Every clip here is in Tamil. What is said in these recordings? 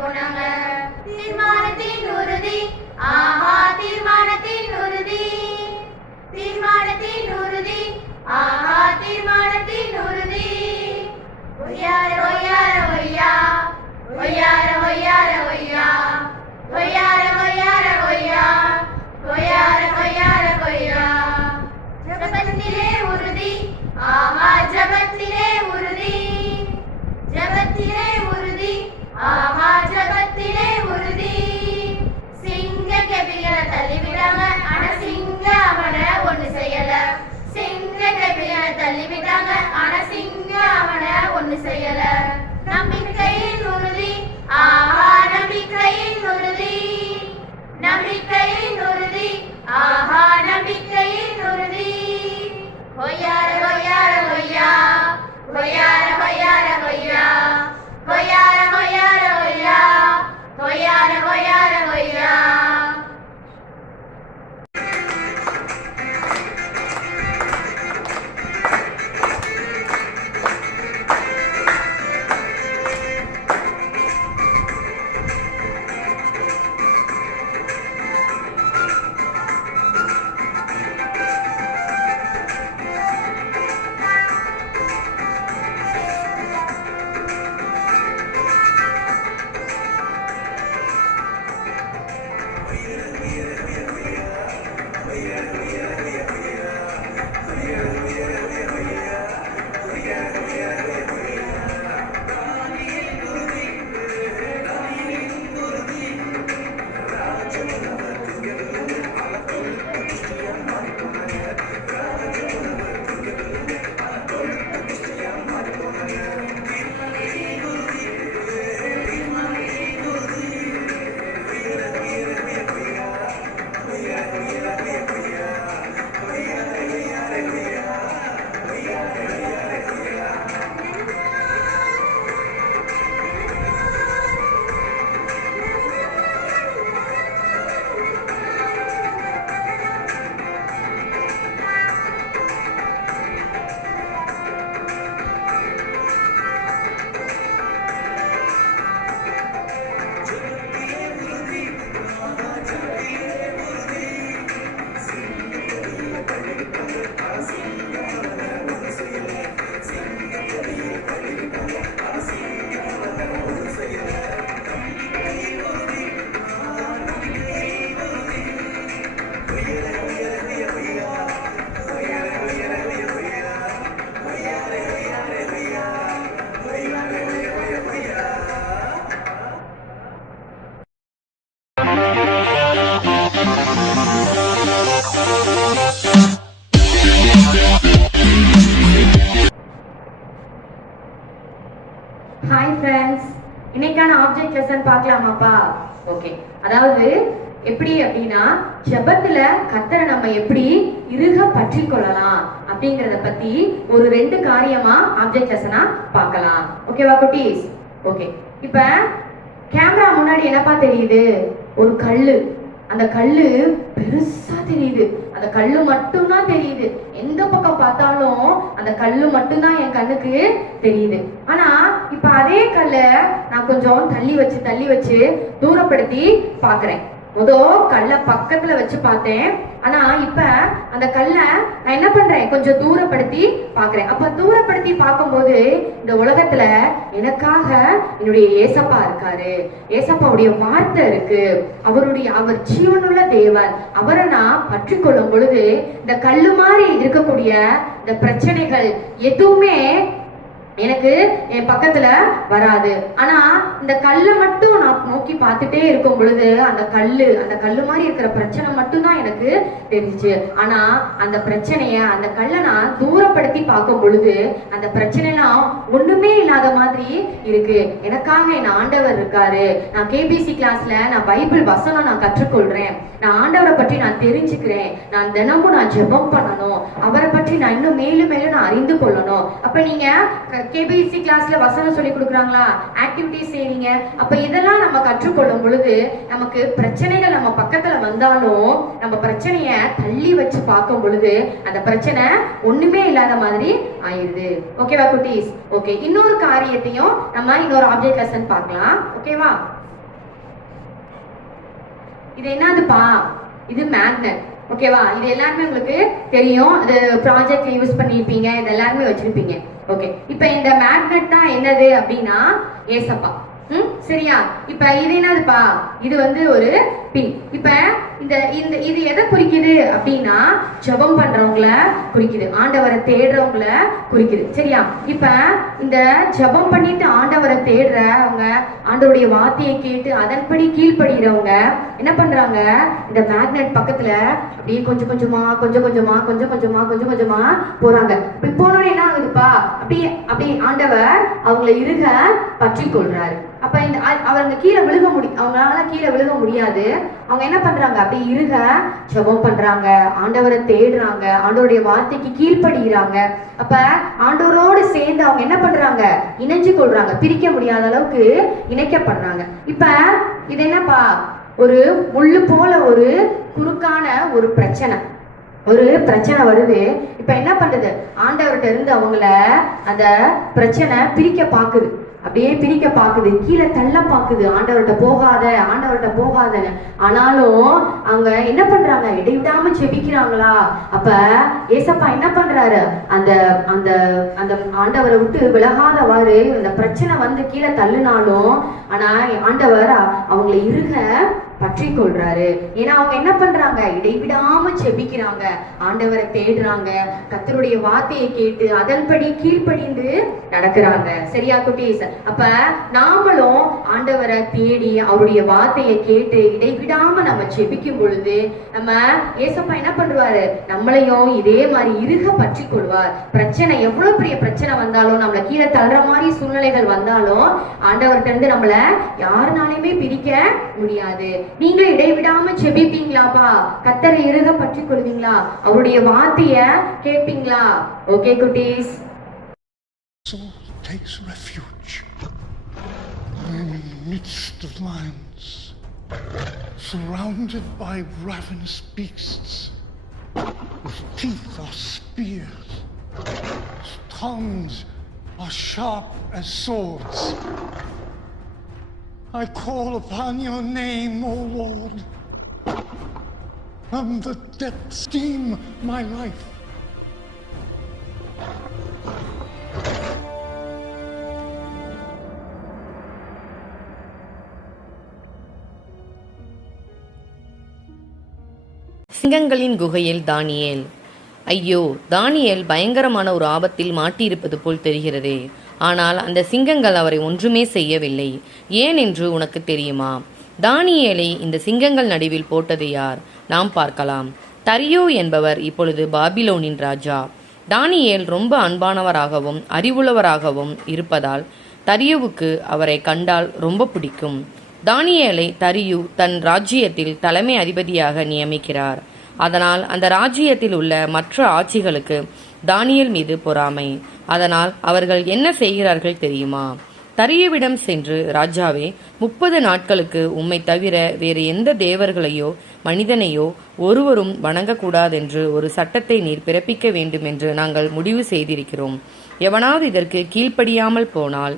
போனாங்க. தீர்மானத்தின் உறுதி, ஆஹா தீர்மானத்தின் உறுதி, தீர்மானத்தின் உறுதி, ஆஹா தீர்மானத்தின் உறுதி. ஒய்யார ஒய்யார ஒய்யா, ஒய்யார ஒய்யார ஒய்யா, ஒய்யார ஒய்யார ஒய்யா, ஒய்யார ஒய்யார ஒய்யா. ஜபத்திலே உறுதி, ஆஹா ஜபத்திலே உறுதி, ஜபத்திலே உறுதி, ஆஹா ஜபத்திலே உறுதி. சிங்க கபிகளை தள்ளிவிடாம ஆனா சிங்க அவனை ஒண்ணு செய்யல, சிங்க கபிகளை தள்ளிவிட்டாங்க ஆனா சிங்க அவனை ஒண்ணு செய்யல. நம்பிக்கையின் உறுதி, ஆஹா நம்பிக்கையின் உறுதி, நம்பிக்கையின் உறுதி, ஆஹா நம்பிக்கையின் உறுதி. ஒய்யார ஒய்யார ஒய்யா, ஒய்யார ஒய்யார ஒய்யா, ஒய்யார ஒய்யார ஒய்யா, ஒய்யார ஒய்யார ஒய்யா. ஹாய் ஃப்ரெண்ட்ஸ், இன்னைக்கான ஆப்ஜெக்ட் லெசன் பார்க்கலாமாப்பா? ஓகே, அதாவது எப்படி அப்படின்னா ஜெபத்துல கர்த்தரை நம்ம எப்படி இறுக பற்றி கொள்ளலாம் அப்படிங்கறத பத்தி ஒரு 2 காரியமா ஆப்ஜெக்ட் லெசனா பார்க்கலாம். ஓகேவா குட்டீஸ்? ஓகே, இப்ப கேமரா முன்னாடி என்னப்பா தெரியுது? ஒரு கல்லு. அந்த கல்லு பெருசா தெரியுது. அந்த கல்லு மட்டும்தான் தெரியுது. எந்த பக்கம் பார்த்தாலும் அந்த கல்லு மட்டும்தான் என் கண்ணுக்கு தெரியுது. ஆனா இப்ப அதே கல்லை நான் கொஞ்சம் தள்ளி வச்சு தூரப்படுத்தி பாக்குறேன். கல்லை பக்கத்துல வச்சு பார்த்தேன். ஆனா இப்ப அந்த கல்லை நான் என்ன பண்றேன்? கொஞ்சம் தூரப்படுத்தி பாக்குறேன். அப்ப தூரப்படுத்தி பார்க்கும்போது இந்த உலகத்துல எனக்காக என்னுடைய ஏசப்பா இருக்காரு. ஏசப்பாவுடைய வார்த்தை இருக்கு. அவர் ஜீவனுள்ள தேவன். அவரை நான் பற்றி கொள்ளும் பொழுது இந்த கல்லு மாதிரி இருக்கக்கூடிய இந்த பிரச்சனைகள் எதுவுமே எனக்கு என் பக்கத்துல வராது. ஆனா இந்த கல்லை மட்டும் நான் நோக்கி பார்த்துட்டே இருக்கும் பொழுது அந்த கல்லு மாதிரி இருக்கிற பிரச்சனை மட்டும்தான் எனக்கு தெரிஞ்சுச்சு. ஆனா அந்த பிரச்சனைய, அந்த கல்லை நான் தூரப்படுத்தி பார்க்கும் பொழுது அந்த பிரச்சனைலாம் ஒண்ணுமே இல்லாத மாதிரி இருக்கு. எனக்காக என் ஆண்டவர் இருக்காரு. நான் கேபிசி கிளாஸ்ல நான் பைபிள் வசனம் நான் கற்றுக்கொள்றேன். நான் ஆண்டவரை பற்றி நான் தெரிஞ்சுக்கிறேன். நான் தினமும் நான் ஜெபம் பண்ணணும். அவரை பற்றி நான் இன்னும் மேலும் நான் அறிந்து கொள்ளணும். அப்ப நீங்க கேபிசி கிளாஸ்ல வசனம் சொல்லி கொடுக்குறாங்களா, ஆக்டிவிட்டிஸ் செய்றீங்க. அப்ப இதெல்லாம் நம்ம கற்றுக்கொள்ளும் பொழுது நமக்கு பிரச்சனைகள் நம்ம பக்கத்துல வந்தாலும் நம்ம பிரச்சனைய தள்ளி வச்சு பார்க்கும் பொழுது அந்த பிரச்சனை ஒண்ணுமே இல்லாத மாதிரி ஆயிடுது. ஓகேவா குட்டீஸ்? ஓகே, இன்னொரு காரியத்தையும் நம்ம இன்னொரு ஆப்ஜெக்ட் லெசன் பார்க்கலாம். ஓகேவா? இது என்னதுப்பா? இது மேக்னெட். ஓகேவா? இது எல்லாருமே உங்களுக்கு தெரியும். இது ப்ராஜெக்ட்ல யூஸ் பண்ணிருப்பீங்க, இது எல்லாருமே வச்சிருப்பீங்க. ஓகே, இப்ப இந்த மேக்னெட் தான் என்னது அப்படின்னா ஏசப்பா. சரியா? இப்ப இது என்னதுப்பா? இது வந்து ஒரு பின். இப்ப இந்த இந்த இது எதை குறிக்குது அப்படின்னா ஜெபம் பண்றவங்கள குறிக்குது, ஆண்டவரை தேடுறவங்கள குறிக்குது. சரியா? இப்ப இந்த ஜெபம் பண்ணிட்டு ஆண்டவரை தேடுறவங்க, ஆண்டவருடைய வார்த்தையை கேட்டு அதன்படி கீழ்ப்படுகிறவங்க என்ன பண்றாங்க? இந்த மேக்னெட் பக்கத்துல அப்படியே கொஞ்சம் கொஞ்சமா போறாங்க. இப்படி போனோட என்ன ஆகுதுப்பா? அப்படியே ஆண்டவர் அவங்களை இறுக பற்றி கொள்றாரு. அப்ப இந்த அவங்க கீழே விழுக அவங்களால கீழே விழுக முடியாது. அவங்க என்ன பண்றாங்க? அப்படி இறுக ஜெபம் பண்றாங்க, ஆண்டவரை தேடுறாங்க, ஆண்டவருடைய வார்த்தைக்கு கீழ்ப்படுகிறாங்க. அப்ப ஆண்டவரோடு சேர்ந்து அவங்க என்ன பண்றாங்க? இணைஞ்சு கொள்றாங்க, பிரிக்க முடியாத அளவுக்கு இணைக்கப்படுறாங்க. இப்ப இது என்னப்பா? ஒரு முள்ளு போல ஒரு குறுக்கான ஒரு பிரச்சனை வருது. இப்ப என்ன பண்றது? ஆண்டவர்கிட்ட இருந்து அவங்கள அந்த பிரச்சனை பிரிக்க பாக்குது, அப்படியே பிரிக்க பாக்குது, கீழே தள்ள பாக்குது, ஆண்டவர்கிட்ட போகாதன்னு. ஆனாலும் அவங்க என்ன பண்றாங்க? இடைவிடாம செபிக்கிறாங்களா? அப்ப ஏசப்பா என்ன பண்றாரு? அந்த அந்த அந்த ஆண்டவரை விட்டு விலகாதவாறு அந்த பிரச்சனை வந்து கீழே தள்ளுனாலும் ஆனா ஆண்டவர் அவங்களை இறுக பற்றி கொள்றாரு. ஏன்னா அவங்க என்ன பண்றாங்க? இடைவிடாம செபிக்கிறாங்க, ஆண்டவரை தேடுறாங்க, கர்த்தருடைய வார்த்தையை கேட்டு அதன்படி கீழ்ப்படிந்து நடக்கிறாங்க. சரியா குட்டீஸ்? அப்ப நாமளும் ஆண்டவரை தேடி அவருடைய வார்த்தையை கேட்டு இடைவிடாம நம்ம செபிக்கும் பொழுது நம்ம ஏசப்பா என்ன பண்ணுவாரு? நம்மளையும் இதே மாதிரி இறுக பற்றி கொள்வார். பிரச்சனை எவ்வளவு பெரிய பிரச்சனை வந்தாலும், நம்மள கீழே தள்ளுற மாதிரி சூழ்நிலைகள் வந்தாலும் ஆண்டவர்கிட்ட இருந்து நம்மள யாருனாலுமே பிரிக்க முடியாது. நீங்க இடைவிடாம செபிப்பீங்களாப்பா? கர்த்தரை இறுக பற்றி கொள்வீங்களா? அவருடைய வார்த்தைய கேட்பீங்களா? ஓகே குட்டீஸ். Soul takes refuge in the midst of lions, surrounded by ravenous beasts, whose teeth are spears, whose tongues are sharp as swords. I call upon your name, O Lord. From the depths deem my life. சிங்கங்களின் குகையில் தானியேல். ஐயோ, தானியேல் பயங்கரமான ஒரு ஆபத்தில் மாட்டியிருப்பது போல் தெரிகிறதே. ஆனால் அந்த சிங்கங்கள் அவரை ஒன்றுமே செய்யவில்லை. ஏன் என்று உனக்கு தெரியுமா? தானியேலை இந்த சிங்கங்கள் நடுவில் போட்டது யார்? நாம் பார்க்கலாம். தரியு என்பவர் இப்பொழுது பாபிலோனின் ராஜா. தானியேல் ரொம்ப அன்பானவராகவும் அறிவுள்ளவராகவும் இருப்பதால் தரியுவுக்கு அவரை கண்டால் ரொம்ப பிடிக்கும். தானியேலை தரியு தன் ராஜ்ஜியத்தில் தலைமை அதிபதியாக நியமிக்கிறார். அதனால் அந்த ராஜ்ஜியத்தில் உள்ள மற்ற ஆட்சிகளுக்கு தானியேல் மீது பொறாமை. அதனால் அவர்கள் என்ன செய்கிறார்கள் தெரியுமா? தரியுவிடம் சென்று, ராஜாவே, 30 நாட்களுக்கு உம்மை தவிர வேறு எந்த தேவர்களையோ மனிதனையோ ஒருவரும் வணங்கக்கூடாதென்று ஒரு சட்டத்தை நீர் பிறப்பிக்க வேண்டும் என்று நாங்கள் முடிவு செய்திருக்கிறோம். எவனாவது இதற்கு கீழ்ப்படியாமல் போனால்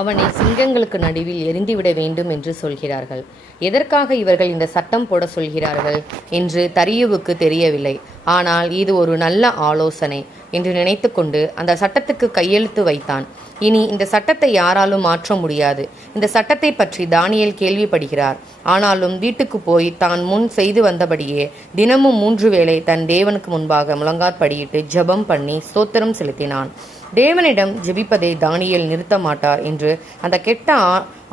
அவனை சிங்கங்களுக்கு நடுவில் எரிந்துவிட வேண்டும் என்று சொல்கிறார்கள். எதற்காக இவர்கள் இந்த சட்டம் போட சொல்கிறார்கள் என்று தரியுவுக்கு தெரியவில்லை. ஆனால் இது ஒரு நல்ல ஆலோசனை என்று நினைத்து கொண்டு அந்த சட்டத்துக்கு கையெழுத்து வைத்தான். இனி இந்த சட்டத்தை யாராலும் மாற்ற முடியாது. இந்த சட்டத்தை பற்றி தானியேல் கேள்விப்படுகிறார். ஆனாலும் வீட்டுக்கு போய் தான் முன் செய்து வந்தபடியே தினமும் 3 வேளை தன் தேவனுக்கு முன்பாக முழங்காற்படியிட்டு ஜெபம் பண்ணி ஸ்தோத்திரம் செலுத்தினான். தேவனிடம் ஜெபிப்பதை தானியேல் நிறுத்த மாட்டார் என்று அந்த கெட்ட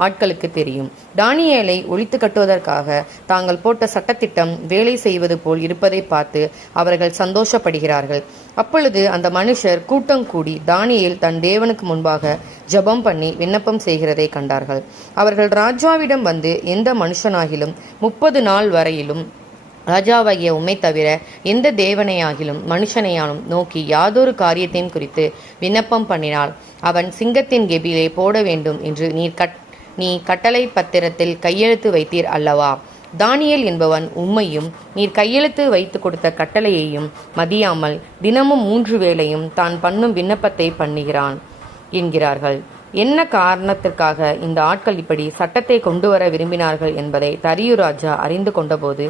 ஆட்களுக்கு தெரியும். தானியேலை ஒழித்து கட்டுவதற்காக தாங்கள் போட்ட சட்டத்திட்டம் வேலை செய்வது போல் இருப்பதை பார்த்து அவர்கள் சந்தோஷப்படுகிறார்கள். அப்பொழுது அந்த மனுஷர் கூட்டம் கூடி தானியேல் தன் தேவனுக்கு முன்பாக ஜெபம் பண்ணி விண்ணப்பம் செய்கிறதை கண்டார்கள். அவர்கள் ராஜாவிடம் வந்து, எந்த மனுஷனாகிலும் 30 நாள் வரையிலும் ராஜாவாகிய உம்மை தவிர எந்த தேவனையாகிலும் மனுஷனையாலும் நோக்கி யாதொரு காரியத்தையும் குறித்து விண்ணப்பம் பண்ணினால் அவன் சிங்கத்தின் கெபிலே போட வேண்டும் என்று நீ கட்டளை பத்திரத்தில் கையெழுத்து வைத்தீர் அல்லவா? தானியேல் என்பவன் உம்மையும் நீர் கையெழுத்து வைத்து கொடுத்த கட்டளையையும் மதியாமல் தினமும் 3 வேளையும் தான் பண்ணும் விண்ணப்பத்தை பண்ணுகிறான் என்கிறார்கள். என்ன காரணத்திற்காக இந்த ஆட்கள் இப்படி சட்டத்தை கொண்டு வர விரும்பினார்கள் என்பதை தரியு ராஜா அறிந்து கொண்டபோது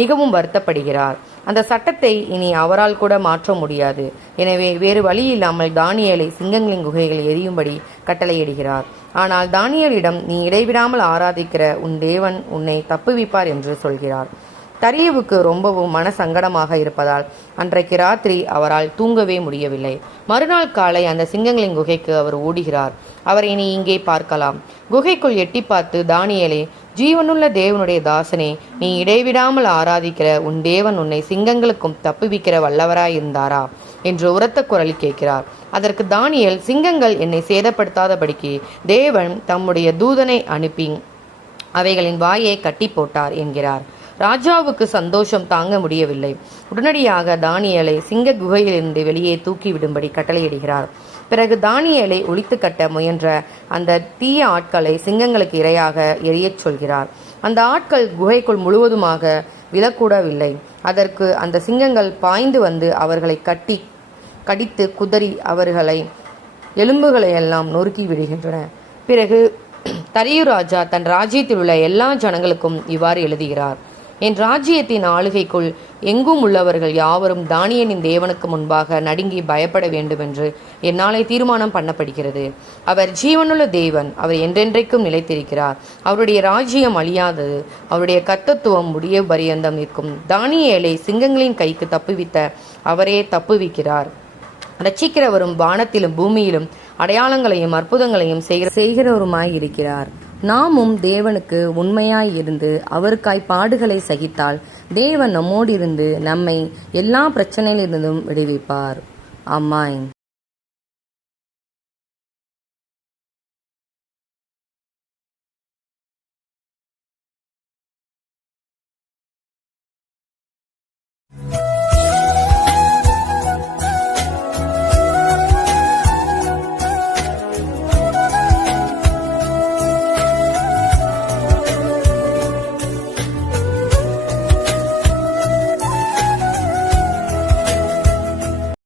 மிகவும் வருத்தப்படுகிறார். அந்த சட்டத்தை இனி அவரால் கூட மாற்ற முடியாது. எனவே வேறு வழி இல்லாமல் தானியேலை சிங்கங்களின் குகைகள் எரியும்படி கட்டளையிடுகிறார். ஆனால் தானியேலிடம், நீ இடைவிடாமல் ஆராதிக்கிற உன் தேவன் உன்னை தப்புவிப்பார் என்று சொல்கிறார். தரியுவுக்கு ரொம்பவும் மன சங்கடமாக இருப்பதால் அன்றைக்கு ராத்திரி அவரால் தூங்கவே முடியவில்லை. மறுநாள் காலை அந்த சிங்கங்களின் குகைக்கு அவர் ஓடுகிறார். அவர் இனி இங்கே பார்க்கலாம். குகைக்குள் எட்டி பார்த்து, தானியேலே, ஜீவனுள்ள தேவனுடைய தாசனே, நீ இடைவிடாமல் ஆராதிக்கிற உன் தேவன் உன்னை சிங்கங்களுக்கும் தப்புவிக்கிற வல்லவராயிருந்தாரா என்று உரத்த குரலில் கேட்கிறார். அதற்கு தானியேல், சிங்கங்கள் என்னை சேதப்படுத்தாதபடிக்கு தேவன் தம்முடைய தூதனை அனுப்பி அவைகளின் வாயை கட்டி போட்டார் என்கிறார். ராஜாவுக்கு சந்தோஷம் தாங்க முடியவில்லை. உடனடியாக தானியேலை சிங்க குகையிலிருந்து வெளியே தூக்கிவிடும்படி கட்டளையிடுகிறார். பிறகு தானியேலை ஒழித்து கட்ட முயன்ற அந்த தீய ஆட்களை சிங்கங்களுக்கு இரையாக எரியச் சொல்கிறார். அந்த ஆட்கள் குகைக்குள் முழுவதுமாக விழக்கூடவில்லை. அதற்கு அந்த சிங்கங்கள் பாய்ந்து வந்து அவர்களை கடித்து குதறி அவர்களை எலும்புகளையெல்லாம் நொறுக்கி விடுகின்றன. பிறகு தரியு ராஜா தன் ராஜ்யத்தில் உள்ள எல்லா ஜனங்களுக்கும் இவ்வாறு எழுதுகிறார். என் ராஜ்யத்தின் ஆளுகைக்குள் எங்கும் உள்ளவர்கள் யாவரும் தானியேலின் தேவனுக்கு முன்பாக நடுங்கி பயப்பட வேண்டும் என்று என்னாலே தீர்மானம் பண்ணப்படுகிறது. அவர் ஜீவனுள்ள தேவன். அவர் என்றென்றைக்கும் நிலைத்திருக்கிறார். அவருடைய ராஜ்யம் அழியாதது. அவருடைய கர்த்தத்துவம் முடிய பரியந்தம் நிற்கும். தானியேலை சிங்கங்களின் கைக்கு தப்புவித்த அவரே தப்புவிக்கிறார். ரட்சிக்கிறவரும் வானத்திலும் பூமியிலும் அடையாளங்களையும் அற்புதங்களையும் செய்கிறவருமாய் இருக்கிறார். நாமும் தேவனுக்கு உண்மையாய் இருந்து அவருக்காய் பாடுகளை சகித்தால் தேவன் நம்மோடிருந்து நம்மை எல்லா பிரச்சனையிலிருந்தும் விடுவிப்பார். ஆமென்.